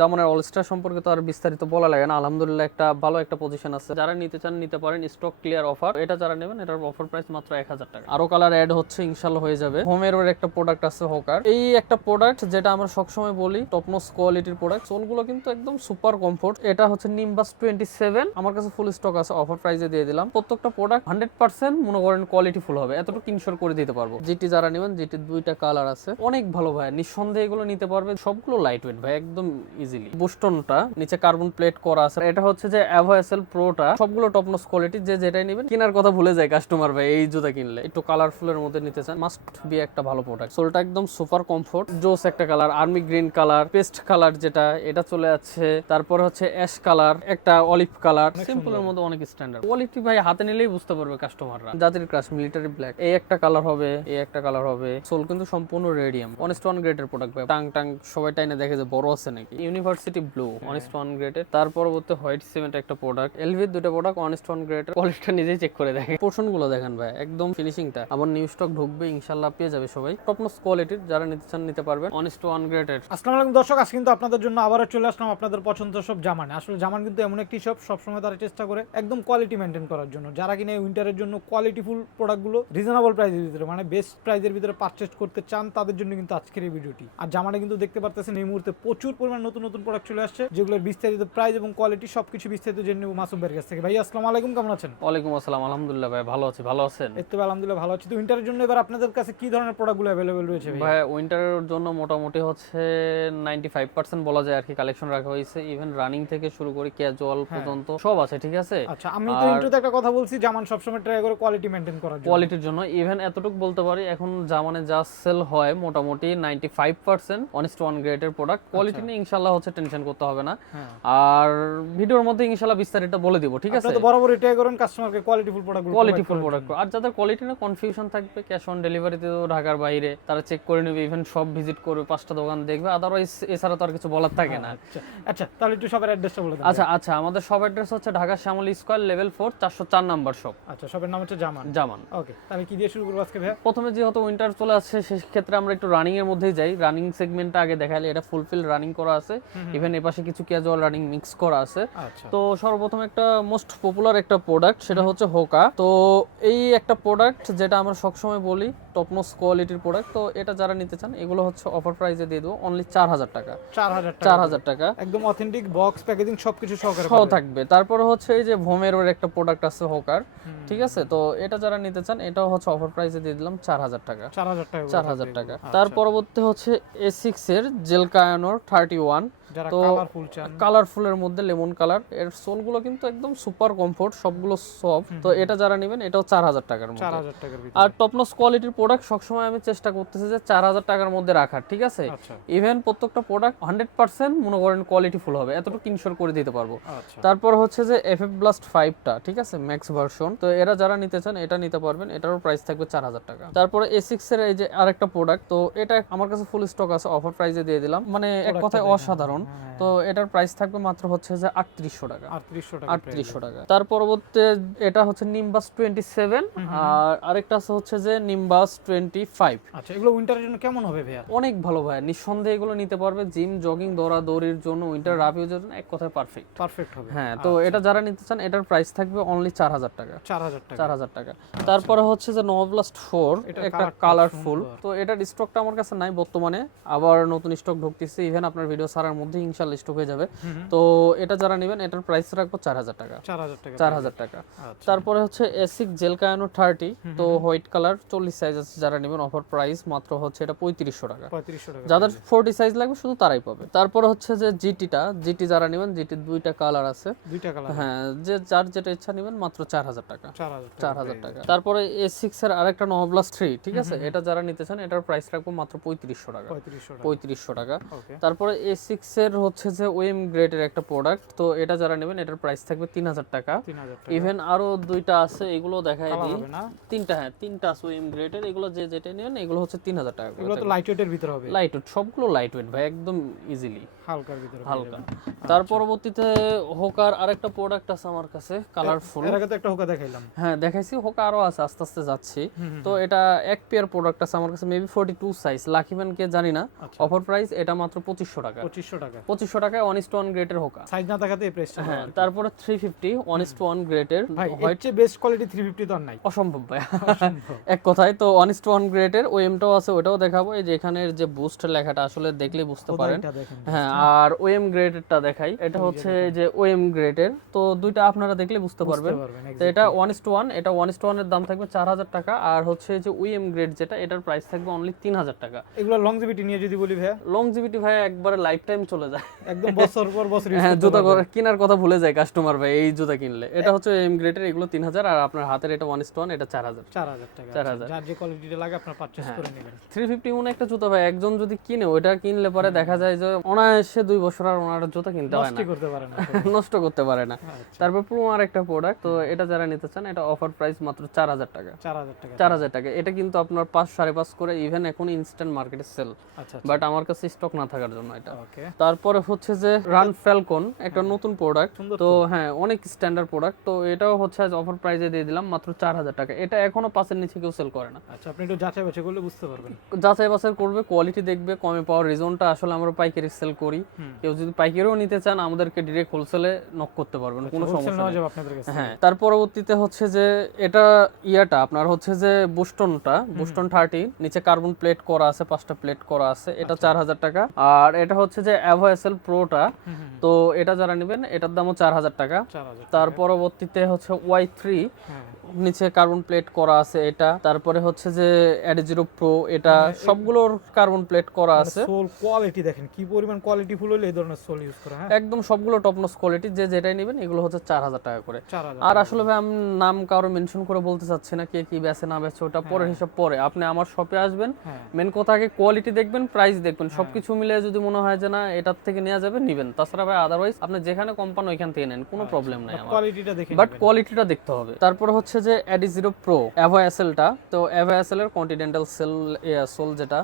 জামানের all star সম্পর্কে তো আর বিস্তারিত বলা লাগে না। আলহামদুলিল্লাহ একটা ভালো একটা পজিশন আছে। যারা নিতে চান, নিতে পারেন। স্টক ক্লিয়ার অফার এটা যারা নেবেন, এটার অফার প্রাইস মাত্র এক হাজার টাকা। আরও কালার অ্যাড হচ্ছে ইনশাল্লাহ হয়ে যাবে। হোমের একটা প্রোডাক্ট আছে হোকার এই একটা প্রোডাক্ট যেটা আমরা সবসময় বলি টপনোস কোয়ালিটির প্রোডাক্ট সোলগুলো কিন্তু একদম সুপার কমফোর্ট এটা হচ্ছে নিম্বাস টোয়েন্টি সেভেন আমার কাছে ফুল স্টক আছে অফার প্রাইসে দিয়ে দিলাম। প্রত্যেকটা প্রোডাক্ট হান্ড্রেড পার্সেন্ট মনে করেন কোয়ালিটি ফুল হবে। এতটুকু ইনশোর করে দিতে পারব। জিটি যারা নেবেন জিটির দুইটা কালার আছে। অনেক ভালো ভাই নিঃসন্দেহে এগুলো নিতে পারবে সবগুলো লাইট ওয়েট ভাই, একদম ইজিলি বুস্টনটা নিচে কার্বন প্লেট করা আছে। এটা হচ্ছে যে অ্যাভোএসএল প্রোটা সবগুলো টপনোস কোয়ালিটি যে যেটাই নেবেন কেনার কথা ভুলে যায় কাস্টমার ভাই এই জুতা কিনলে। একটু কালারফুলের মধ্যে নিতে চান মাস্ট বি একটা ভালো প্রোডাক্ট সোলটা একদম সুপার কমফোর্ট জোস একটা colour army green colour paste colour যেটা এটা চলে যাচ্ছে। তারপর হচ্ছে অ্যাশ কালার একটা অলিভ কালার সিম্পলের মধ্যে অনেক স্ট্যান্ডার্ড কোয়ালিটি ভাই হাতে নিলেই বুঝতে পারবে কাস্টমাররা জাতির ক্রাশ মিলিটারি ব্ল্যাক এই একটা কালার হবে এই একটা কালার হবে। সোল কিন্তু সম্পূর্ণ রেডিয়াম অনেস্ট ওয়ান গ্রেডের প্রোডাক্ট ভাই। টাং টাং সবাই টাইনে দেখে যে বড় আছে নাকি। ইউনিভার্সিটি ব্লু অনেস্ট ওয়ান গ্রেডের তার পরবর্তী হোয়াইট সিমেন্ট একটা প্রোডাক্ট এলভির দুটো প্রোডাক্ট অনেস্ট ওয়ান গ্রেডের কোয়ালিটিটা নিজেই চেক করে দেখে পোর্শনগুলো দেখেন ভাই একদম ফিনিশিংটা আবার নিউ স্টক ঢুকবে ইনশাল্লাহ পেয়ে যাবে সবাই। টপনোস কোয়ালিটির যারা নিতে চান নিতে পারবেন। অনেস্ট ওয়ান গ্রেডের আসসালামু আলাইকুম দর্শক আজকে কিন্তু আপনাদের জন্য আবারও চলে আসলাম আপনাদের পছন্দ সব জামান। আসলে জামান কিন্তু এমন একটি শপ সবসময় তারা চেষ্টা করে একদম কোয়ালিটি মেনটেন করার জন্য। যারা কিনা উইন্টারের জন্য কোয়ালিটিফুল প্রোডাক্টগুলো রিজনেবল প্রাইসের ভিতরে মানে বেস্ট প্রাইসের ভিতরে পারচেস করতে চান তাদের জন্য কিন্তু আজকের এই ভিডিওটি আর জামানে কিন্তু দেখতে পারতেছেন এই মুহূর্তে প্রচুর পরিমাণ নতুন নতুন নতুন প্রোডাক্ট চলে আসছে যেগুলোর বিস্তারিত প্রাইস এবং কোয়ালিটি সবকিছু বিস্তারিত জেনে নেব মাসুম ভাইয়ের কাছ থেকে। ভাই আসসালামু আলাইকুম কেমন আছেন? ওয়ালাইকুম আসসালাম আলহামদুলিল্লাহ ভাই ভালো আছি ভালো আছেন? এই তো আলহামদুলিল্লাহ ভালো আছি। তো উইন্টারের জন্য এবার আপনাদের কাছে কি ধরনের প্রোডাক্টগুলো অ্যাভেলেবেল রয়েছে ভাই? ভাই উইন্টারের জন্য মোটামুটি হচ্ছে নাইনটি ফাইভ পার্সেন্ট বলা যায় আর কি কালেকশন রাখা হয়েছে। ইভেন রানিং থেকে শুরু করে ক্যাজুয়াল পর্যন্ত সব আছে ঠিক আছে? আচ্ছা আমি তো ইন্ট্রোতে একটা কথা বলছি জামান সবসময় ট্রাই করে কোয়ালিটি মেনটেন করার জন্য। কোয়ালিটির জন্য ইভেন এতটুকু বলতে পারি এখন জামানে যা সেল হয় মোটামুটি ninety five percent honest one গ্রেডের প্রোডাক্ট কোয়ালিটি নিয়ে ইনশাল্লাহ হচ্ছে টেনশন করতে হবে না। হ্যাঁ। আর ভিডিওর মধ্যে ইনশাল্লাহ বিস্তারিত বলে দিব ঠিক আছে? বরাবরই ট্রাই করেন কাস্টমারকে কোয়ালিটিফুল প্রোডাক্টগুলো কোয়ালিটি ফুল প্রোডাক্ট আর যাদের কোয়ালিটি না কনফিউশন থাকবে ক্যাশ অন ডেলিভারিতে তো ঢাকার বাইরে তারা চেক করে নেবে ইভেন সব ভিজিট করবে পাঁচটা দোকান দেখবে আদারওয়াইজ এছাড়া তো আর কিছু বলার থাকে না। আচ্ছা আচ্ছা তাহলে একটু সবার অ্যাড্রেসটা বলে আচ্ছা আচ্ছা আমাদের সব অ্যাড্রেস হচ্ছে Dhaka Shyamoli square level four চারশো চার নাম্বার শপ আচ্ছা সবার নাম হচ্ছে জামান। জামান। ওকে তাহলে কি দিয়ে শুরু করব আজকে ভাইয়া? প্রথমে যেহেতু উইন্টার চলে আসছে সেই ক্ষেত্রে আমরা একটু রানিং এর মধ্যেই যাই। রানিং সেগমেন্টটা আগে দেখালে এটা ফুলফিল রানিং করা আছে। ইভেন এপাশে কিছু ক্যাজুয়াল রানিং মিক্স করা আছে। আচ্ছা। তো সর্বপ্রথম একটা মোস্ট পপুলার একটা প্রোডাক্ট সেটা হচ্ছে হোকা তো এই একটা প্রোডাক্ট যেটা আমরা সবসময় বলি টপনোস কোয়ালিটির প্রোডাক্ট তো এটা যারা নিতে চান এগুলো হচ্ছে অফার প্রাইসে দিয়ে দেবো অনলি চার হাজার টাকা। চার হাজার টাকা। একদম অথেন্টিক বক্স প্যাকেজিং সবকিছু সহকারে সহ থাকবে। তারপরে হচ্ছে এই যে ভোমের একটা প্রোডাক্ট আছে হোকার ঠিক আছে? তো এটা যারা নিতে চান এটাও হচ্ছে অফার প্রাইসে দিয়ে দিলাম চার হাজার টাকা। চার হাজার টাকা চার হাজার টাকা। তার পরবর্তী হচ্ছে এ সিক্স এর জেল কায়ানোর থার্টি ওয়ান তো কালারফুলের মধ্যে লেমন কালারের সোলগুলো কিন্তু একদম সুপার কমফোর্ট সবগুলো সফট তো এটা যারা নেবেন এটাও চার হাজার টাকার মধ্যে। আর টপনস কোয়ালিটির প্রোডাক্ট সবসময় আমি চেষ্টা করতেছি যে চার হাজার টাকার মধ্যে রাখার ঠিক আছে? আচ্ছা। ইভেন প্রত্যেকটা প্রোডাক্ট হান্ড্রেড পার্সেন্ট মনে করেন কোয়ালিটি ফুল হবে। এতটুকু ইনশোর করে দিতে পারব। আচ্ছা। তারপর হচ্ছে যে এফ এফ ব্লাস্ট ফাইভটা ঠিক আছে? ম্যাক্স ভার্সন তো এরা যারা নিতে চান এটা নিতে পারবেন। এটারও প্রাইস থাকবে চার হাজার টাকা। তারপরে এ সিক্স এর এই যে আরেকটা প্রোডাক্ট তো এটা আমার কাছে ফুল স্টক আছে। অফার প্রাইসে দিয়ে দিলাম। মানে এক কথায় অসাধারণ। তো এটার প্রাইস থাকবে মাত্র হচ্ছে যে আটত্রিশশো টাকা। আটত্রিশশো টাকা আটত্রিশশো টাকা। তার পরবর্তী এটা হচ্ছে নিম্বাস টোয়েন্টি সেভেন আর আরেকটা আছে হচ্ছে যে নিম্বাস টোয়েন্টি ফাইভ আচ্ছা এগুলো উইন্টারের জন্য কেমন হবে ভাইয়া? অনেক ভালো ভাই নিঃসন্দেহে এগুলো নিতে পারবে জিম জগিং দৌড়া দৌড়ির জন্য উইন্টার রাফ ইউজের জন্য এক কথায় পারফেক্ট পারফেক্ট হবে। হ্যাঁ তো এটা যারা নিতে চান এটার প্রাইস থাকবে অনলি চার হাজার টাকা। চার হাজার টাকা। চার হাজার টাকা। তারপরে হচ্ছে যে নোভাব্লাস্ট ফোর এটা একটা কালারফুল তো এটার স্টকটা আমার কাছে নাই বর্তমানে আবার নতুন স্টক ঢুকতেছে ইভেন আপনার ভিডিও সারার মধ্যে ইনশাল্লাহ স্টক হয়ে যাবে। তো এটা যারা নেবেন এটার প্রাইস রাখব চার হাজার টাকা। চার হাজার টাকা। আচ্ছা। তারপরে হচ্ছে এসিক জেল কায়ানো থার্টি তো হোয়াইট কালার চল্লিশ সাইজ আছে যারা নেবেন অফার প্রাইস মাত্র হচ্ছে এটা পঁয়ত্রিশশো টাকা। যাদের ফোরটি সাইজ লাগবে শুধু তারাই পাবে। তারপরে হচ্ছে যে জিটিটা জিটি যারা নেবেন জিটির দুইটা কালার আছে। দুইটা কালার হ্যাঁ যে যার যেটা ইচ্ছা নেবেন মাত্র চার হাজার টাকা। চার হাজার টাকা তারপরে এ সিক্স এর আরেকটা নোভাব্লাস থ্রি ঠিক আছে? এটা যারা নিতে চান এটার প্রাইস রাখব মাত্র পঁয়ত্রিশশো টাকা। পঁয়ত্রিশশো টাকা। তারপরে এ সিক্স এর হচ্ছে যে ওএম গ্রেডের একটা প্রোডাক্ট তো এটা যারা নেবেন এটার প্রাইস থাকবে তিন হাজার টাকা। ইভেন আরও দুইটা আছে এগুলো দেখায় দিই। তিনটা হ্যাঁ তিনটা আছে ওএম গ্রেডের এগুলো যে যেটা নেন এগুলো হচ্ছে তিন হাজার টাকা এগুলো তো লাইট ওয়েটের ভিতরে হবে। লাইট ওয়েট সবগুলো লাইট ওয়েট ভাই একদম ইজিলি হালকার ভিতরে হালকা। তার পরবর্তীতে হোকার আরেকটা প্রোডাক্ট আছে আমার কাছে কালারফুল এর আগে তো একটা হোকা দেখাইলাম। হ্যাঁ দেখাইছি হোকা আরও আছে আস্তে আস্তে যাচ্ছি। তো এটা এক পেয়ার প্রোডাক্ট আছে আমার কাছে maybe forty two size lucky কে জানি না। আচ্ছা। অফার প্রাইস এটা মাত্র পঁচিশশো টাকা। পঁচিশশো টাকা। পঁচিশশো টাকায় ওয়ান গ্রেটের হোকা। সাইজ না থাকাতে এই প্রাইসটা হ্যাঁ তারপরে three fifty one two one গ্রেটের white best quality three fifty তো আর নাই। অসম্ভব ভাই এক কথায় তো ওয়ান ইস টু ওয়ান গ্রেটের ওএমটাও আছে ওটাও দেখাবো। এই যে এখানের যে বুস্ট লেখাটা আসলে দেখলে বুঝতে পারেন। হ্যাঁ আর ওএম গ্রেডেরটা দেখাই। এটা হচ্ছে যে ওএম গ্রেডের তো দুইটা আপনারা দেখলে বুঝতে পারবেন। তো এটা ওয়ান ইস টু ওয়ান এটা ওয়ান ইস টু ওয়ানের দাম থাকবে চার হাজার টাকা। আর হচ্ছে যে ওএম গ্রেড যেটা এটার প্রাইস থাকবে অনলি তিন হাজার টাকা। এগুলো লংজিভিটি নিয়ে যদি বলি ভাইয়া? লংজিভিটি ভাই একবারে লাইফ টাইম চলে যায়। একদম বছর পর বছর হ্যাঁ জুতা কেনার কথা ভুলে যায় কাস্টমার ভাই এই জুতা কিনলে। এটা হচ্ছে এম গ্রেডের এগুলো তিন হাজার আর আপনার হাতের এটা ওয়ান ইস টু ওয়ান এটা চার হাজার। চার হাজার টাকা চার আচ্ছা, হাজার। যার যে কোয়ালিটিটা লাগে আপনার পারচেজ হ্যাঁ। করে নেবেন। থ্রি ফিফটি মনে একটা জুতা ভাই একজন যদি কিনে ওইটা কিনলে পরে দেখা যায় যে অনায়াসে দুই বছর আর ওনার জুতা কিনতে হয় না। করতে পারে না। নষ্ট করতে পারে না। আচ্ছা, তারপর পুরো আর একটা প্রোডাক্ট তো এটা যারা নিতে চান এটা অফার প্রাইস মাত্র চার হাজার টাকা। চার হাজার টাকা। এটা কিন্তু আপনার পাঁচ সাড়ে পাঁচ করে ইভেন এখন ইনস্ট্যান্ট মার্কেটে সেল আচ্ছা বাট আমার কাছে স্টক না থাকার জন্য এটা। ওকে তারপরে হচ্ছে যে রান ফ্যালকন একটা নতুন প্রোডাক্ট তো হ্যাঁ অনেক স্ট্যান্ডার্ড প্রোডাক্ট তো এটাও হচ্ছে আজ অফার প্রাইসে দিয়ে দিলাম মাত্র চার হাজার টাকা। এটা এখনও পাঁচের নিচে কেউ সেল করে না। আচ্ছা আপনি একটু যাচাই বাছাই করলে বুঝতে পারবেন। যাচাই বাছাই করবে কোয়ালিটি দেখবে কমে পাওয়ার রিজনটা আসলে আমরা পাইকারি সেল করি। হুম। কেউ যদি পাইকারিও নিতে চান আমাদেরকে ডিরেক্ট হোলসেলে নক করতে পারবেন কোনো সমস্যা নেই। আপনাদের কাছে হ্যাঁ তার পরবর্তীতে হচ্ছে যে এটা ইয়াটা আপনার হচ্ছে যে বুস্টনটা বুস্টন থার্টি নিচে কার্বন প্লেট করা আছে পাঁচটা প্লেট করা আছে এটা আচ্ছা। চার হাজার টাকা। আর এটা হচ্ছে যে অ্যাভোএসএল প্রোটা তো এটা যারা নেবেন এটার দামও চার হাজার টাকা। তার পরবর্তীতে হচ্ছে ওয়াই থ্রি হ্যাঁ। নিচে কার্বন প্লেট করা আছে এটা। তারপরে হচ্ছে যে অ্যাড জিরো প্রো এটা সবগুলোর কার্বন প্লেট করা আছে। সোল কোয়ালিটি দেখেন কি পরিমাণ কোয়ালিটি ফুল হলে এই ধরনের সোল ইউজ করা হ্যাঁ? একদম সবগুলো টপনস কোয়ালিটি যে যেটাই নেবেন এগুলো হচ্ছে চার হাজার টাকা করে। আর আসলে ভাই আমি নাম কারও মেনশন করে বলতে চাচ্ছি না কে কি বেচে না বেচে ওটা পরে হিসাব পরে। আপনি আমার শপে আসবেন হ্যাঁ। মেন কথা আগে কোয়ালিটি দেখবেন প্রাইস দেখবেন সবকিছু মিলে যদি মনে হয় যে না এটার থেকে নেওয়া যাবে নিবেন। তাছাড়া ভাই আদারওয়াইজ আপনি যেখানে কোম্পানি ওইখান থেকে নেন কোনো প্রবলেম নাই আমার। কোয়ালিটিটা দেখে বাট। কোয়ালিটিটা দেখতে হবে। তারপর হচ্ছে যে অ্যাডি জিরো প্রো অ্যাভো এসএলটা তো অ্যাভো এসএল এর কন্টিনেন্টাল সেল সোল যেটা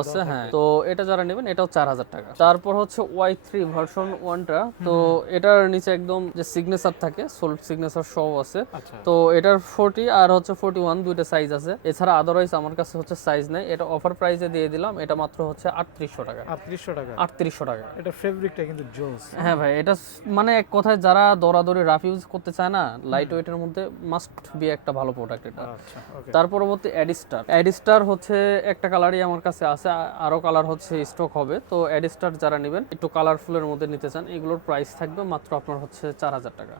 আছে হ্যাঁ। তো এটা যারা নেবেন এটাও চার হাজার টাকা। তারপর হচ্ছে ওয়াই থ্রি ভার্সন ওয়ানটা তো এটার নিচে একদম যে সিগনেচার থাকে সোল সিগনেচার সব আছে। আচ্ছা। তো এটার ফোরটি আর হচ্ছে ফোরটি ওয়ান দুইটা সাইজ আছে। এছাড়া আদারওয়াইজ আমার কাছে হচ্ছে সাইজ নেই। এটা অফার প্রাইসে দিয়ে দিলাম এটা মাত্র হচ্ছে আটত্রিশশো টাকা। আটত্রিশশো টাকা। আটত্রিশশো টাকা। এটা ফেব্রিকটা কিন্তু জোস। হ্যাঁ ভাই এটা মানে এক কথায় যারা দরাদরি রাফ ইউজ করতে চায় না লাইট ওয়েটের মধ্যে মাস্ট বি একটা ভালো প্রোডাক্ট এটা। আচ্ছা তার পরবর্তী অ্যাডিস্টার অ্যাডিস্টার হচ্ছে একটা কালারই আমার কাছে আছে আ- আরও কালার হচ্ছে স্টক হবে তো অ্যাডিস্টার যারা নেবেন একটু কালারফুলের মধ্যে নিতে চান এগুলোর প্রাইস থাকবে মাত্র আপনার হচ্ছে চার হাজার টাকা।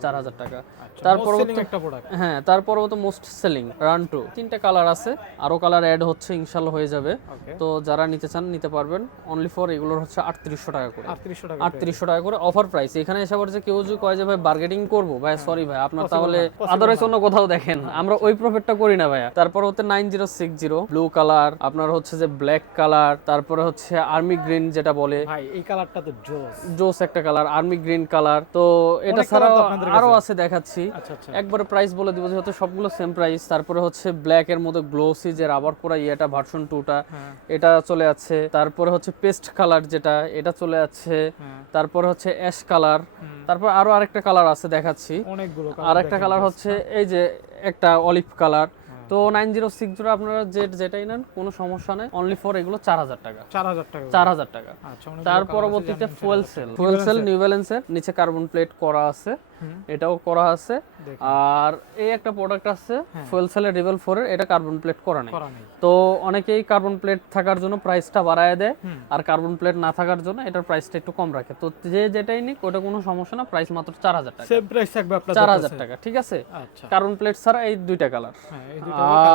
চার হাজার টাকা। আচ্ছা তার পরবর্তী- একটা প্রোডাক্ট হ্যাঁ তার পরবর্তী মোস্ট সেলিং রান টু তিনটা কালার আছে আরও কালার অ্যাড হচ্ছে ইনশাল্লাহ হয়ে যাবে। তো যারা নিতে চান নিতে পারবেন। অনলি ফর এগুলোর হচ্ছে আটত্রিশশো টাকা করে। আটত্রিশশো টাকা করে অফার প্রাইস এখানে এসে পড়ছে কেউ যদি কয় যে ভাই বার্গেটিং করব? ভাই সরি ভাই আপনার তাহলে না, possible অন্য কোথাও দেখেন। আমরা ওই প্রফিটটা করি না ভাইয়া। তারপর হচ্ছে nine zero six zero blue colour আপনার হচ্ছে যে ব্ল্যাক কালার তারপরে হচ্ছে আর্মি গ্রিন যেটা বলে। ভাই এই কালারটা তো জোস। জোস একটা কালার আর্মি গ্রিন কালার তো এটা ছাড়াও আরও আছে দেখাচ্ছি। আচ্ছা আচ্ছা। একবারে প্রাইস বলে দিব যেহেতু সবগুলো সেম প্রাইস তারপরে হচ্ছে ব্ল্যাক এর মধ্যে গ্লোসি যে রাবার করা ইয়েটা ভার্সন টুটা হ্যাঁ। এটা চলে যাচ্ছে তারপরে হচ্ছে পেস্ট কালার যেটা এটা চলে যাচ্ছে হ্যাঁ। তারপরে হচ্ছে অ্যাশ কালার তারপর আরও আরেকটা কালার আছে দেখাচ্ছি। অনেকগুলো আর একটা কালার হচ্ছে এই যে একটা অলিভ কালার হ্যাঁ। তো নাইন জিরো সিক্স জিরো আপনারা যে যেটাই নেন কোনো সমস্যা নেই। অনলি ফর এগুলো চার হাজার টাকা। চার হাজার টাকা। চার হাজার টাকা। আচ্ছা তার পরবর্তীতে fuel cell fuel cell new ব্যালেন্সের নিচে কার্বন প্লেট করা আছে। এটাও করা আছে। আর এই একটা প্রোডাক্ট আছে। ফুয়েল সেলের রিভেল ফোর এর এটা কার্বন প্লেট করা নেই। তো অনেকেই কার্বন প্লেট থাকার জন্য প্রাইসটা বাড়ায় দেয় আর কার্বন প্লেট না থাকার জন্য এটার প্রাইসটা একটু কম রাখে। তো যে যেটাই নিক ওটা কোনো সমস্যা না প্রাইস মাত্র চার হাজার টাকা। সেম প্রাইস থাকবে আপনার চার হাজার টাকা ঠিক আছে? আচ্ছা। কার্বন প্লেট ছাড়া এই দুইটা কালার হ্যাঁ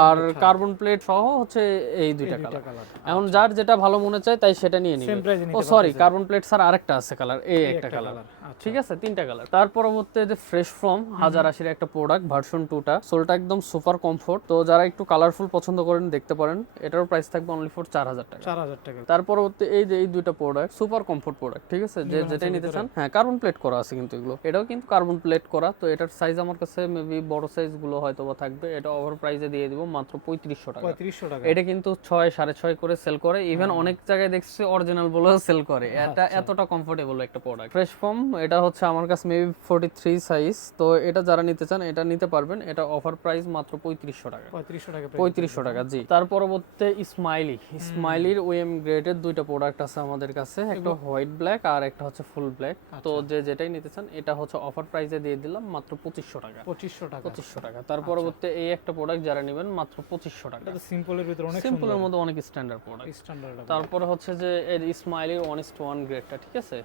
আর কার্বন প্লেট সহ হচ্ছে এই দুইটা কালার এখন যার যেটা ভালো মনে চায় তাই সেটা নিয়ে নিবে। ও সরি কার্বন প্লেট ছাড়া আরেকটা আছে কালার এই একটা কালার আচ্ছা। ঠিক আছে? তিনটা কালার তার পরবর্তী যে ফ্রেশ ফর্ম হাজার আশির একটা প্রোডাক্ট ভার্সন টুটা সোলটা একদম সুপার কমফোর্ট তো যারা একটু কালারফুল পছন্দ করেন দেখতে পারেন এটারও প্রাইস থাকবে অনলি ফর চার হাজার টাকা। চার হাজার টাকা। তার পরবর্তী এই যে এই দুইটা প্রোডাক্ট সুপার কমফোর্ট প্রোডাক্ট ঠিক আছে? যে যেটাই নিতে চান হ্যাঁ কার্বন প্লেট করা আছে কিন্তু এগুলো। এটাও কিন্তু কার্বন প্লেট করা। তো এটার সাইজ আমার কাছে মেবি বড় সাইজগুলো হয়তো বা থাকবে। এটা ওভার প্রাইসে দিয়ে দিব মাত্র পঁয়ত্রিশশো টাকা। পঁয়ত্রিশশো টাকা। এটা কিন্তু ছয় সাড়ে ছয় করে সেল করে। ইভেন অনেক জায়গায় দেখছি অরিজিনাল বলেও সেল করে। এটা এতটা কমফোর্টেবল একটা প্রোডাক্ট ফ্রেশ ফর্ম এটা হচ্ছে আমার কাছে মেবি ফোর্টি থ্রি সাইজ। তো এটা যারা নিতে চান এটা নিতে পারবেন। এটা অফার প্রাইস মাত্র পঁয়ত্রিশশো টাকা। পঁয়ত্রিশশো টাকা পঁয়ত্রিশশো টাকা জি। তার পরবর্তী স্মাইলি স্মাইলির ওএম গ্রেডের দুইটা প্রোডাক্ট আছে আমাদের কাছে। একটা হোয়াইট ব্ল্যাক আর একটা হচ্ছে ফুল ব্ল্যাক তো যে যেটাই নিতে চান এটা হচ্ছে অফার প্রাইসে দিয়ে দিলাম মাত্র পঁচিশশো টাকা। পঁচিশশো টাকা। পঁচিশশো টাকা। তার পরবর্তী এই একটা প্রোডাক্ট যারা নেবেন মাত্র পঁচিশশো টাকা। সিম্পলের ভিতরে অনেক সিম্পলের মধ্যে অনেক স্ট্যান্ডার্ড প্রোডাক্ট স্ট্যান্ডার্ড তারপরে হচ্ছে যে এর স্মাইলির ওয়ান ইস ওয়ান গ্রেডটা ঠিক আছে?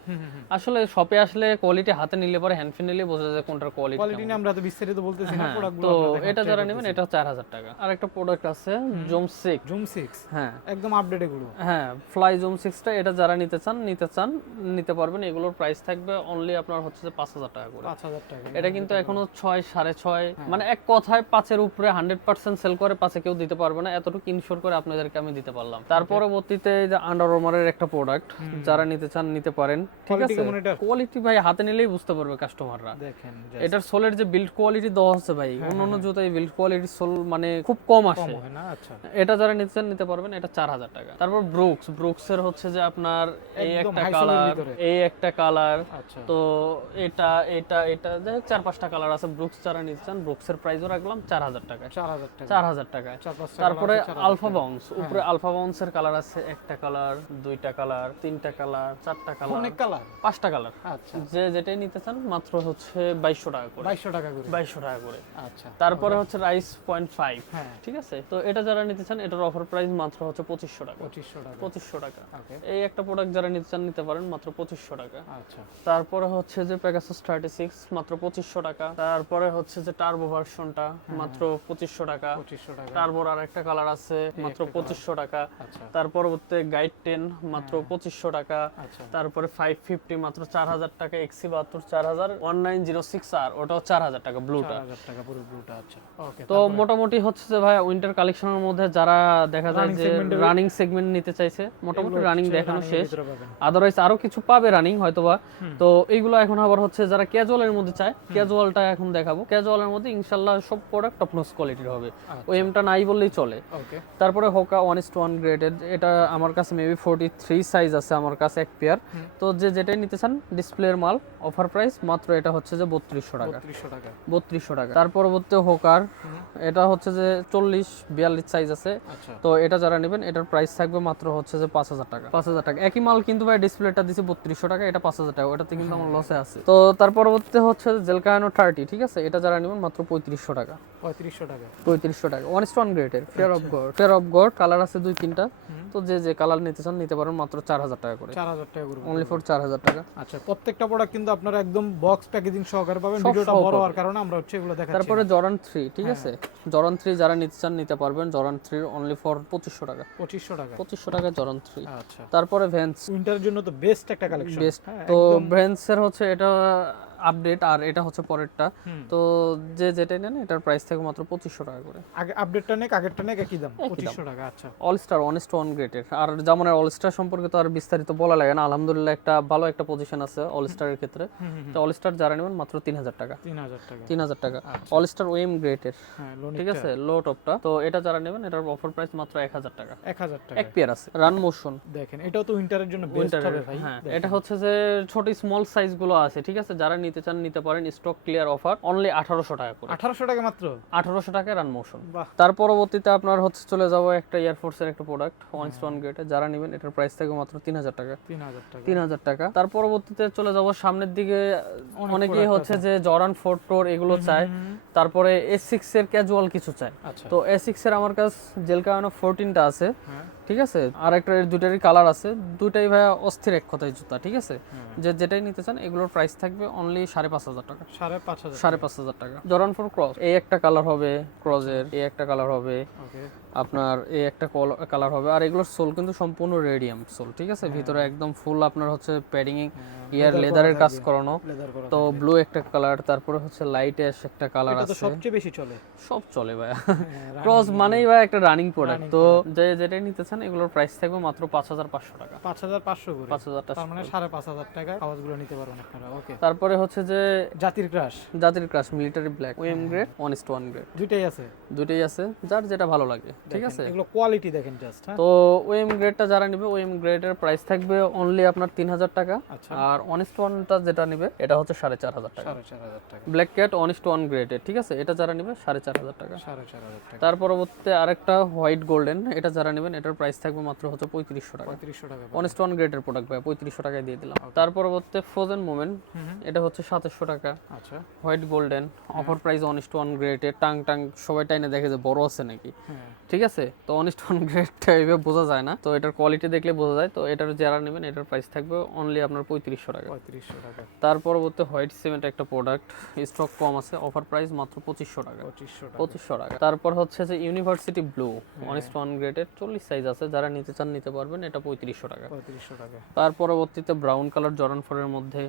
আসলে শপে আসলে কোয়ালিটি হাতে নিলে পরে হ্যান্ড ফিন নিলে বোঝা যায় কোনটার কোয়ালিটি কোয়ালিটি নিয়ে আমরা তো বিস্তারিত বলতেছি না প্রোডাক্ট তো এটা যারা নেবেন এটা চার হাজার টাকা। আর একটা প্রোডাক্ট আছে জোম সিক্স জুম সিক্স হ্যাঁ। একদম আপডেট এগুলো হ্যাঁ ফ্লাই জুম এটা যারা নিতে চান নিতে চান নিতে পারবেন। এগুলোর প্রাইস থাকবে অনলি আপনার হচ্ছে যে পাঁচ হাজার টাকা করে। পাঁচ হাজার টাকা এটা কিন্তু এখনও ছয় সাড়ে ছয় মানে এক কথায় পাঁচের উপরে হান্ড্রেড পার্সেন্ট সেল করে পাঁচে কেউ দিতে পারবে না। এতটুকু ইনশোর করে আপনাদেরকে আমি দিতে পারলাম। তার পরবর্তীতে আন্ডার ওমারের একটা প্রোডাক্ট যারা নিতে চান নিতে পারেন ঠিক আছে? কোয়ালিটি ভাই হাতে নিলেই বুঝতে পারবে কাস্টমাররা দেখেন এটার সোলের যে বিল্ড কোয়ালিটি দেওয়া হচ্ছে ভাই অন্য অন্য জুতায় বিল্ড কোয়ালিটি সোল মানে খুব কম আসে। না? আচ্ছা। এটা যারা নিতে চান নিতে পারবেন এটা চার হাজার টাকা। তারপর ব্রুকস ব্রুকস এর হচ্ছে যে আপনার এই একটা কালার এই একটা কালার আচ্ছা। তো এটা এটা এটা যাই চার পাঁচটা কালার আছে। ব্রুকস যারা নিতে চান ব্রুকস এর প্রাইসও রাখলাম চার হাজার টাকা। চার হাজার টাকা তারপরে আলফা বাউন্স উপরে আলফা বাউন্স এর কালার আছে একটা কালার দুইটা কালার তিনটা কালার চারটা কালার অনেক কালার পাঁচটা কালার আচ্ছা। যে যেটাই নিতে চান মাত্র হচ্ছে বাইশশো টাকা করে। বাইশশো টাকা করে। বাইশশো টাকা করে। আচ্ছা তারপরে হচ্ছে রাইস পয়েন্ট ফাইভ হ্যাঁ। ঠিক আছে? তো এটা যারা নিতে চান এটার অফার প্রাইস মাত্র হচ্ছে পঁচিশশো টাকা। পঁচিশশো টাকা। পঁচিশশো টাকা। এই একটা প্রোডাক্ট যারা নিতে চান নিতে পারেন মাত্র পঁচিশশো টাকা। আচ্ছা। তারপরে হচ্ছে যে থার্টি সিক্স মাত্র পঁচিশশো টাকা। তারপরে হচ্ছে যে টার্বো ভার্সনটা মাত্র পঁচিশশো টাকা। পঁচিশশো টাকা। টার্বোর আর একটা কালার আছে মাত্র পঁচিশশো টাকা। আচ্ছা। তার পরবর্তী গাইড টেন মাত্র পঁচিশশো টাকা। আচ্ছা। তারপরে ফাইভ ফিফটি মাত্র চার হাজার টাকা এক্সি বাহাত্তর চার হাজার ওয়ান নাইন জিরো সিক্স আর ওটাও চার হাজার টাকা ব্লুটা। চার হাজার টাকা পুরো ব্লুটা আচ্ছা। ওকে তো মোটামুটি হচ্ছে যে ভাই উইন্টার কালেকশনের মধ্যে যারা দেখা যায় যে রানিং সেগমেন্ট নিতে চাইছে মোটামুটি রানিং দেখানো শেষ। আদারওয়াইজ আরও কিছু পাবে রানিং হয়তোবা। তো এইগুলো এখন আবার হচ্ছে যারা ক্যাজুয়ালের মধ্যে চায় ক্যাজুয়ালটা এখন দেখাবো। ক্যাজুয়ালের মধ্যে ইনশাল্লাহ সব প্রোডাক্ট টপ নস কোয়ালিটির হবে ওই এমটা নাই বললেই চলে। তারপরে Hoka one is one graded এটা আমার কাছে মেবি ফোর্টি থ্রি সাইজ আছে আমার কাছে এক পেয়ার তো যে যেটাই নিতে চান ডিসপ্লের মাল অফার প্রাইস মাত্র এটা হচ্ছে যে বত্রিশশো টাকা। বত্রিশশো টাকা। তার পরবর্তী হোকার এটা হচ্ছে যে চল্লিশ বিয়াল্লিশ সাইজ আছে। আচ্ছা। তো এটা যারা নেবেন এটার প্রাইস থাকবে মাত্র হচ্ছে যে পাঁচ হাজার টাকা। পাঁচ হাজার টাকা। একই মাল কিন্তু ভাই ডিসপ্লেটা দিচ্ছে বত্রিশশো টাকা এটা পাঁচ হাজার টাকা। ওটাতে কিন্তু আমার লসে আছে। তো তার পরবর্তী হচ্ছে জেলকায়নো থার্টি ঠিক আছে? এটা যারা নেবেন মাত্র পঁয়ত্রিশশো টাকা। পঁয়ত্রিশশো টাকা। পঁয়ত্রিশশো টাকা। One stone fear of god fear of god colour আছে দুই তিনটা। তো যে যে কালার নিতে চান নিতে পারেন মাত্র চার হাজার টাকা করে। চার হাজার টাকা করে অনলি ফর চার হাজার টাকা। আচ্ছা প্রত্যেকটা প্রোডাক্ট কিন্তু আপনারা একদম বক্স প্যাকেজিং সহকারে পাবেন। ভিডিওটা বড় হওয়ার কারণে আমরা হচ্ছে এগুলো দেখাচ্ছি। তারপরে জরান থ্রি ঠিক আছে? জরান থ্রি যারা নিতে চান নিতে পারবেন। জরান থ্রির অনলি ফর পঁচিশশো টাকা। পঁচিশশো টাকা। পঁচিশশো টাকা জরান থ্রি আচ্ছা। তারপরে ভ্যান্স উইন্টারের জন্য তো বেস্ট একটা কালেকশন বেস্ট তো ভ্যান্সের হচ্ছে এটা আপডেট আর এটা হচ্ছে পরেরটা। তো যে যেটাই নেন এটার প্রাইস থেকে মাত্র পঁচিশশো টাকা করে। আগে আপডেটটা নেক আগেরটা নেক একই দাম পঁচিশশো টাকা আচ্ছা। All Star one is one গ্রেটের আর যেমনের অল স্টার সম্পর্কে তো আর বিস্তারিত বলা লাগে না। আলহামদুলিল্লাহ একটা ভালো একটা পজিশন আছে অল স্টারের ক্ষেত্রে। তো অল স্টার যারা নেবেন মাত্র তিন হাজার টাকা। তিন হাজার টাকা। তিন হাজার টাকা। অল স্টার ওয়েম গ্রেটের হ্যাঁ ঠিক আছে? লো টপটা তো এটা যারা নেবেন এটার অফার প্রাইস মাত্র এক হাজার টাকা। এক হাজার টাকা। এক পেয়ার আছে। রান মোশন দেখেন এটাও তো উইন্টারের জন্য বেস্ট হবে ভাই। হ্যাঁ। এটা হচ্ছে যে ছোট স্মল সাইজগুলো আছে ঠিক আছে? যারা নিতে চান নিতে পারেন। স্টক ক্লিয়ার অফার অনলি আঠারোশো টাকা করে। আঠারোশো টাকা মাত্র? আঠারোশো টাকায় রান মোশন তার পরবর্তীতে আপনার হচ্ছে চলে যাব একটা এয়ারফোর্সের একটা প্রোডাক্ট ওয়ান ওয়ান গ্রেটে যারা নেবেন এটার প্রাইস থাকে মাত্র তিন হাজার টাকা। তিন হাজার টাকা। তিন হাজার টাকা। তার পরবর্তীতে চলে যাব সামনের দিকে অনেকেই হচ্ছে যে জরান ফোর টোর এগুলো চায়। তারপরে এস সিক্স এর ক্যাজুয়াল কিছু চায়। আচ্ছা। তো এস সিক্স এর আমার কাছে জেলকানো ফোরটিনটা আছে। হ্যাঁ। ঠিক আছে? আর একটা এর দুটারই কালার আছে। দুটাই ভাইয়া অস্থির এক কথায় জুতা ঠিক আছে? যে যেটাই নিতে চান এগুলোর প্রাইস থাকবে অনলি সাড়ে পাঁচ হাজার টাকা। সাড়ে পাঁচ হাজার সাড়ে পাঁচ হাজার টাকা। জরান ফোর ক্রস এই একটা কালার হবে ক্রজের এই একটা কালার হবে আপনার এই একটা কালার হবে। আর এগুলোর সোল কিন্তু সম্পূর্ণ রেডিয়াম সোল ঠিক আছে? ভিতরে একদম ফুল আপনার হচ্ছে প্যাডিং ইয়ার লেদারের কাজ করানো। তো ব্লু একটা কালার তারপরে হচ্ছে লাইট অ্যাশ একটা কালার এটা তো আছে। সবচেয়ে বেশি চলে। সব চলে ভাই হ্যাঁ, ক্রস মানেই ভাই একটা রানিং প্রোডাক্ট তো যে যেটা নিতে চান এগুলোর প্রাইস থাকবে মাত্র পাঁচ হাজার পাঁচশো টাকা। পাঁচ হাজার পাঁচশো করে। পাঁচ হাজার তার মানে সাড়ে পাঁচ হাজার টাকায় কাগজগুলো নিতে পারবেন আপনারা। ওকে তারপরে হচ্ছে যে জাতির ক্রাশ জাতির crush military black OM grade one is one grade দুইটাই আছে। দুটোই আছে যার যেটা ভালো লাগে। ঠিক আছে? এগুলো কোয়ালিটি দেখেন জাস্ট হ্যাঁ? তো ওএম গ্রেডটা যারা নেবে ওএম গ্রেডের প্রাইস থাকবে অনলি আপনার তিন হাজার টাকা। আচ্ছা। আর অনেস্ট ওয়ানটা যেটা নেবে এটা হচ্ছে সাড়ে চার হাজার টাকা। সাড়ে চার হাজার টাকা। ব্ল্যাক ক্যাট অনেস্ট ওয়ান গ্রেডের ঠিক আছে? এটা যারা নেবে সাড়ে চার হাজার টাকা। সাড়ে চার হাজার টাকা। তার পরবর্তীতে আরেকটা হোয়াইট গোল্ডেন এটা যারা নেবেন এটার প্রাইস থাকবে মাত্র হচ্ছে পঁয়ত্রিশশো টাকা। পঁয়ত্রিশশো টাকা অনেস্ট ওয়ান গ্রেডের প্রোডাক্ট ভাই পঁয়ত্রিশশো টাকায় দিয়ে দিলাম। তার পরবর্তীতে ফ্রোজেন মোমেন্ট। এটা হচ্ছে সাতাশশো টাকা। আচ্ছা। White golden offer price honest one গ্রেডের টাং টাং সবাই টাইনে দেখে যে বড় আছে নাকি। হ্যাঁ। ঠিক আছে? তো অনেস্ট ওয়ান গ্রেডটা এইভাবে বোঝা যায় না। তো এটার কোয়ালিটি দেখলে বোঝা যায়। তো এটার যারা নেবেন এটার প্রাইস থাকবে অনলি আপনার পঁয়ত্রিশশো টাকা। পঁয়ত্রিশশো টাকা। তার পরবর্তী হোয়াইট সিমেন্ট একটা প্রোডাক্ট স্টক কম আছে অফার প্রাইস মাত্র পঁচিশশো টাকা। পঁচিশশো টাকা। পঁচিশশো টাকা। তারপর হচ্ছে যে ইউনিভার্সিটি ব্লু অনেস্ট ওয়ান গ্রেডের চল্লিশ সাইজ আছে। যারা নিতে চান নিতে পারবেন। এটা পঁয়ত্রিশশো টাকা। পঁয়ত্রিশশো টাকা। তার পরবর্তীতে ব্রাউন কালার জরান ফোরের মধ্যে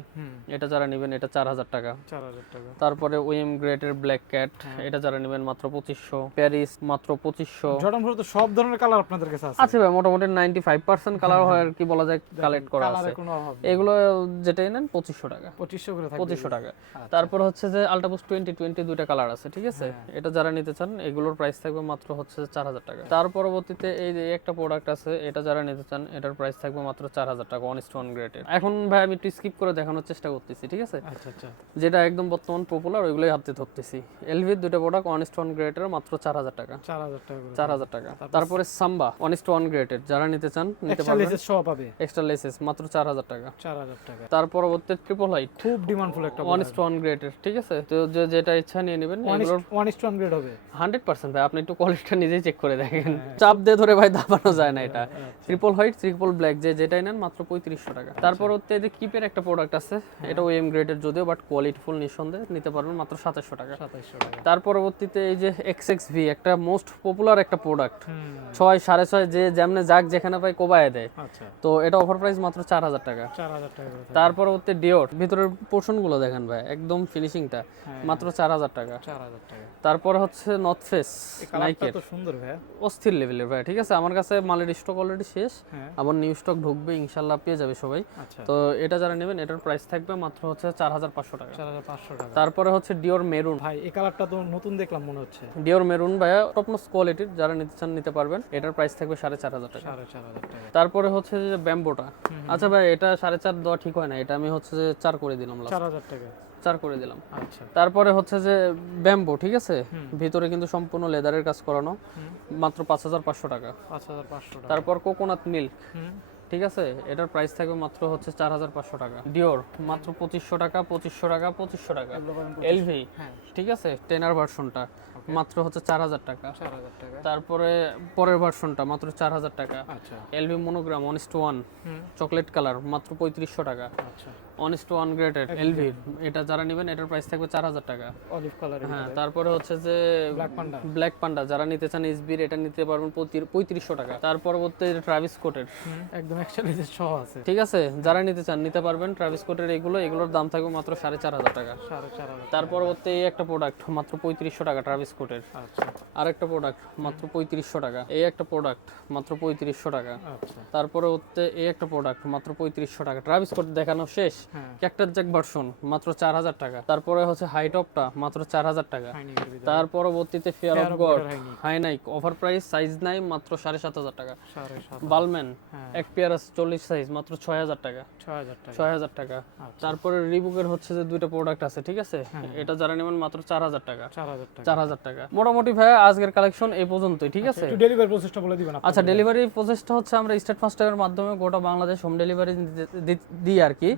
এটা যারা নেবেন এটা চার হাজার টাকা। চার হাজার টাকা। তারপরে ওএম গ্রেডের ব্ল্যাক ক্যাট এটা যারা নেবেন মাত্র পঁচিশশো। প্যারিস মাত্র পঁচিশশো। জর্ডান ফোর তো সব ধরনের কালার আপনাদের কাছে আছে। আছে ভাই মোটামুটি নাইনটি ফাইভ পার্সেন্ট কালার হয় আর কি বলা যায় কালেক্ট করা আছে। এগুলো যেটাই নেন পঁচিশশো টাকা। পঁচিশশো করে থাকবে পঁচিশশো টাকা। আচ্ছা। তারপর হচ্ছে যে আলটাবুস টোয়েন্টি টোয়েন্টি দুইটা কালার আছে ঠিক আছে? হ্যাঁ। এটা যারা নিতে চান এগুলোর প্রাইস থাকবে মাত্র হচ্ছে চার হাজার টাকা। তার পরবর্তীতে এই যে একটা প্রোডাক্ট আছে এটা যারা নিতে চান এটার প্রাইস থাকবে মাত্র চার হাজার টাকা অন স্টোন গ্রেডের এখন ভাই আমি একটু স্কিপ করে দেখানোর চেষ্টা করতেছি ঠিক আছে? আচ্ছা আচ্ছা। যেটা একদম বর্তমান পপুলার ওইগুলোই হাতে ধরতেছি। এলভির দুটো প্রোডাক্ট অন স্টোন গ্রেডের মাত্র চার হাজার টাকা। চার হাজার টাকা করে। চার হাজার টাকা। তারপরে সাম্বা যারা নিতে চান নিতে পারবেন। সহ পাবে। এক্সট্রা লেসেস মাত্র চার হাজার টাকা। চার হাজার টাকা। তার পরবর্তী ট্রিপল হাইট খুব ডিমান্ডফুল একটা ওয়ান ঠিক আছে? তো যেটা ইচ্ছা নিয়ে নেবেন ওয়ান ইস টু গ্রেড হবে। হান্ড্রেড পার্সেন্ট ভাই আপনি একটু কোয়ালিটিটা নিজেই চেক করে দেখেন। চাপ দিয়ে ধরে ভাই দাবানো যায় না এটা। ট্রিপল হোয়াইট ট্রিপল ব্ল্যাক যে যেটাই নেন মাত্র পঁয়ত্রিশশো টাকা। তারপর হচ্ছে যে কিপের একটা প্রোডাক্ট আছে এটা ওএম গ্রেডের যদিও বাট কোয়ালিটি ফুল নিঃসন্দেহে নিতে পারবেন মাত্র সাতাশশো টাকা। টাকা। তার পরবর্তীতে এই যে এক্স এক্স ভি একটা মোস্ট পপুলার একটা প্রোডাক্ট ছয় সাড়ে ছয় যে যেমনে যাক যেখানে পাই কোবায় দেয়। আচ্ছা। তো এটা অফার প্রাইস মাত্র চার হাজার টাকা। চার হাজার টাকা করে থাকবে। তার পরবর্তী ডিওর ভিতরের পোর্শনগুলো দেখেন ভাই একদম ফিনিশিংটা হ্যাঁ। মাত্র চার হাজার টাকা। তারপর হচ্ছে নর্থ ফেস নাইকের ভাই অস্থির লেভেলের ভাই ঠিক আছে? আমার কাছে মালের স্টক অলরেডি শেষ। হ্যাঁ। আবার নিউ স্টক ঢুকবে ইনশাল্লাহ পেয়ে যাবে সবাই। আচ্ছা। তো এটা যারা নেবেন এটার প্রাইস থাকবে মাত্র হচ্ছে চার হাজার পাঁচশো টাকা। চার হাজার পাঁচশো টাকা। তারপরে হচ্ছে ডিওর মেরুন ভাই এই কালারটা তো নতুন দেখলাম মনে হচ্ছে। ডিওর মেরুন ভাইয়া টপনোস কোয়ালিটির যারা নিতে চান নিতে পারবেন এটার প্রাইস থাকবে সাড়ে চার হাজার টাকা। তারপরে হচ্ছে যে ব্যাম্বোটা। আচ্ছা ভাই এটা সাড়ে চার দেওয়া ঠিক হয় না এটা আমি হচ্ছে যে চার করে দিলাম। চার হাজার টাকা। চার করে দিলাম। আচ্ছা। তারপরে হচ্ছে যে ব্যাম্বো ঠিক আছে? ভিতরে কিন্তু সম্পূর্ণ লেদারের কাজ করানো। মাত্র পাঁচ হাজার পাঁচশো টাকা। পাঁচ হাজার পাঁচশো টাকা। তারপর কোকোনাট মিল্ক ঠিক আছে? এটার প্রাইস থাকবে মাত্র হচ্ছে চার হাজার পাঁচশো টাকা। ডিওর মাত্র পঁচিশশো টাকা পঁচিশশো টাকা পঁচিশশো টাকা। এলভি হ্যাঁ। ঠিক আছে? টেনার ভার্সনটা মাত্র হচ্ছে চার হাজার টাকা। তারপরে পরের ভার্সনটা মাত্র চার হাজার টাকা। আচ্ছা। LV monogram honest one chocolate colour মাত্র পঁয়ত্রিশশো টাকা। আচ্ছা। অনেস্ট ওয়ান গ্রেটেড এলভি এটা যারা নেবেন এটার প্রাইস থাকবে চার হাজার টাকা। অলিভ কালারের হ্যাঁ তারপরে হচ্ছে যে ব্ল্যাক পান্ডা ব্ল্যাক পান্ডা যারা নিতে চান এসবির এটা নিতে পারবেন পঁয়ত্রিশশো টাকা। তার পরবর্তী ট্রাভিস কোটের একদম একটা লেসেস সহ আছে। ঠিক আছে? যারা নিতে চান নিতে পারবেন ট্রাভিস কোটের এগুলো। এগুলোর দাম থাকবে মাত্র সাড়ে চার হাজার টাকা। তার পরবর্তী এই একটা প্রোডাক্ট মাত্র পঁয়ত্রিশশো টাকা ট্রাভিস কোটের আর একটা প্রোডাক্ট মাত্র পঁয়ত্রিশশো টাকা। এই একটা প্রোডাক্ট মাত্র পঁয়ত্রিশশো টাকা। আচ্ছা। তারপরে হচ্ছে এই একটা প্রোডাক্ট মাত্র পঁয়ত্রিশশো টাকা। ট্রাভিস কোট দেখানো শেষ। হ্যাঁ। জ্যাক ভার্সন মাত্র চার হাজার টাকা। তারপরে হচ্ছে মাত্র চার হাজার টাকা। তার পরবর্তীতে ফেয়ার অফ গড হাইনাইক অফার প্রাইস সাইজ নাই মাত্র সাড়ে সাত হাজার টাকা। বালম্যান হ্যাঁ। এক চল্লিশ সাইজ মাত্র ছয় হাজার টাকা। ছয় হাজার টাকা। আচ্ছা। তারপরে রিবুকের হচ্ছে যে দুইটা প্রোডাক্ট আছে ঠিক আছে? এটা যারা নেবেন মাত্র চার হাজার টাকা। চার হাজার টাকা। মোটামুটি ভাই আজকের কালেকশন এই পর্যন্তই ঠিক আছে? ডেলিভারি প্রসেসটা বলে দিবেন আচ্ছা ডেলিভারি প্রসেসটা হচ্ছে আমরা স্টেট ফাস্টের মাধ্যমে গোটা বাংলাদেশ হোম ডেলিভারি দিই আর কি।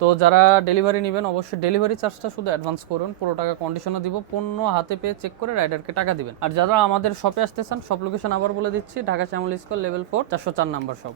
তো যারা ডেলিভারি নেবেন, অবশ্যই ডেলিভারি চার্জটা শুধু অ্যাডভান্স করুন। পুরো টাকা কন্ডিশনে দিব, পণ্য হাতে পেয়ে চেক করে রাইডারকে টাকা দিবেন। আর যারা আমাদের শপে আসতে চান সব লোকেশন আবার বলে দিচ্ছি, Dhaka Shyamoli school level four চারশো চার নাম্বার শপ